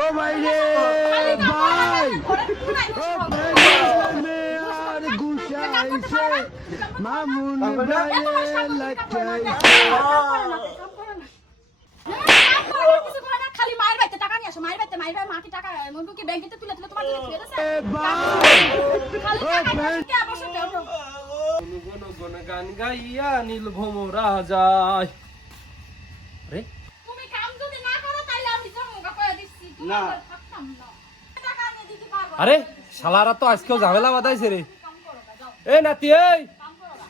ও ভাই রে ভাই আর গুছাইছে মামুন ভাইয়ে লাগাইছে খালি মায়ের বাড়িতে টাকা নিয়ে আসো, মায়ের বাড়িতে মায়ের মা কি টাকা মনু কি ব্যাংকে তুলে তুলে তোমার দিকে ফেলে দেছে খালি টাকা কে বসে ওঠো গুন গুন গান গাইয়া নীল ভোমরা যায়। আরে তুমি কাম যদি না করো তাইলে আমি জমগা কইয়া দিচ্ছি তোমার থাকতাম না টাকা নিয়ে দিতে পারবো। আরে শালারা তো আজকেও ঝামেলা বাঁধাইছে রে। কাম করো না, যাও এই নাতি এই কাম করো না।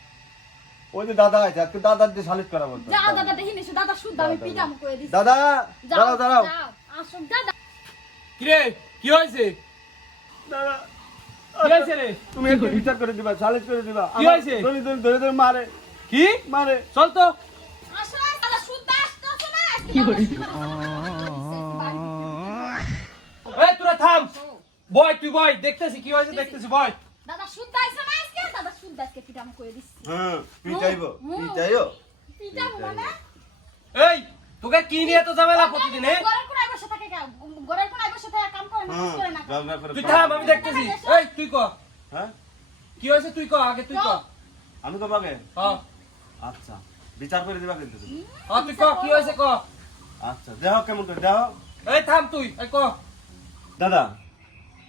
ওই যে দাদা আছে আজকে দাদার দিয়ে সালিশ করা বলতো যাও দাদা দেখি নিছো দাদা শুদ্ধ আমি পিটাম কইয়া দিচ্ছি। দাদা যাও, দাঁড়াও দাঁড়াও যাও, আসো দাদা। কি রে কি হইছে? দাদা কি হইছে রে? তুমি একটু বিচার করে দিবা সালিশ করে দিবা কি হয়েছে? ধরে ধরে ধরে ধরে মারে কি মারে চল তো। আসো দাদা শুদ্ধ আসতেছ না কি করে এই তোরা থাম, বয় তুই বয়, দেখতেছি কি হয়েছে দেখতেছি, বয়। দাদা শুদ্ধ আইছে না আজকে দাদা শুদ্ধ আজকে পিটাম কইয়া দিচ্ছি। হ্যাঁ পিটাইবো পিটাইও পিটাম মানে এই তোকে কি নিয়ে তো ঝামেলা প্রতিদিন? ঘরের কোনায় বসে থাকে কা ঘরের কোনায় বসে থাকে কাম করে না কাজ করে না ঝগড়া করে তুই থাম, আমি দেখতেছি। এই তুই ক হ্যাঁ কি হয়েছে, তুই ক আগে, তুই ক। আমি তো পাগে হ্যাঁ আচ্ছা বিচার করে দিবা কিন্তু তুমি। হ্যাঁ তুই ক কি হয়েছে ক। আচ্ছা দেখো কেমন করে দেখো এই থাম তুই, এই ক। দাদা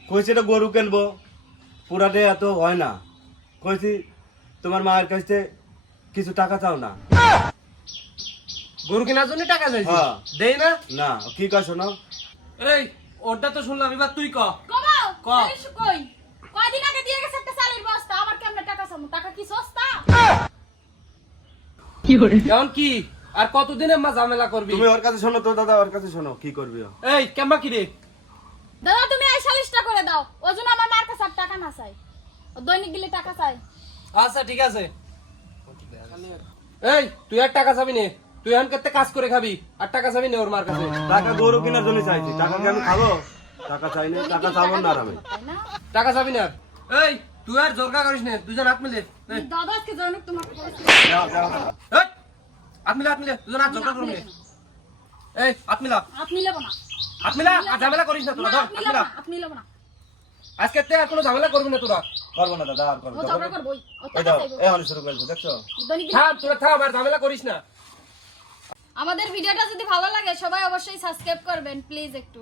কইছে এটা গরু কিনবো পুরা ডে এত হয় না কইছি তোমার মায়ের কাছে কিছু টাকা চাও না গরু কেনার জন্য টাকা চাইছিস? হ্যাঁ। দেই না। না কি কয় শোনো এই ওটা তো শুনলাম, এবার তুই ক। কমাও ক। কই কয়দিন আগে দিয়ে গেছে একটা চালের বস্তা আমার কেমনে টাকা সামু টাকা কি সস্তা কেমন কি আর কতদিন আম্মা ঝামেলা করবি? তুমি ওর কাছে শোনো তো দাদা ওর কাছে শোনো কি করবি ও? এই কেমবা কি রে? দাদা তুমি এই 40টা করে দাও ওজন আমার মার কাছে আর টাকা না চাই ও দৈনিক দিলে টাকা চাই আচ্ছা ঠিক আছে। এই তুই আর টাকা চাবি নে, তুই এখন করতে কাজ করে খাবি, আর টাকা চাবি নে ওর মার কাছে। টাকা গরু কেনার জন্য চাইছি টাকা কি আমি খাবো টাকা চাই না টাকা চাবো না আর আমি তাই না টাকা চাবি না। এই তুই আর জোরকা করিস নে, দুজন হাত মিলে। এই, দাদা আজকে জনক তোমার পরিস্থিতি যাও যাও দাদা। এই, হাত মিলে হাত মিলে, দুজন হাত জোরকা করুন নে। এই হাত মিলা, আপনি নেব না হাত মিলা, আর ঝামেলা করিস না তোরা, ধর হাত মিলা। আপনি নেব না আজকে তে আর কোনো ঝামেলা করবি না তোরা। করবো না দাদা আর করবো ও না। ঝগড়া করবই ও এই টাকা দাও চাইবো এই শুরু করেছো দেখছো দৈনিক দিলে থাম তোরা থাম, আর ঝামেলা করিস না। আমাদের ভিডিওটা যদি ভালো লাগে সবাই অবশ্যই সাবস্ক্রাইব করবেন প্লিজ একটু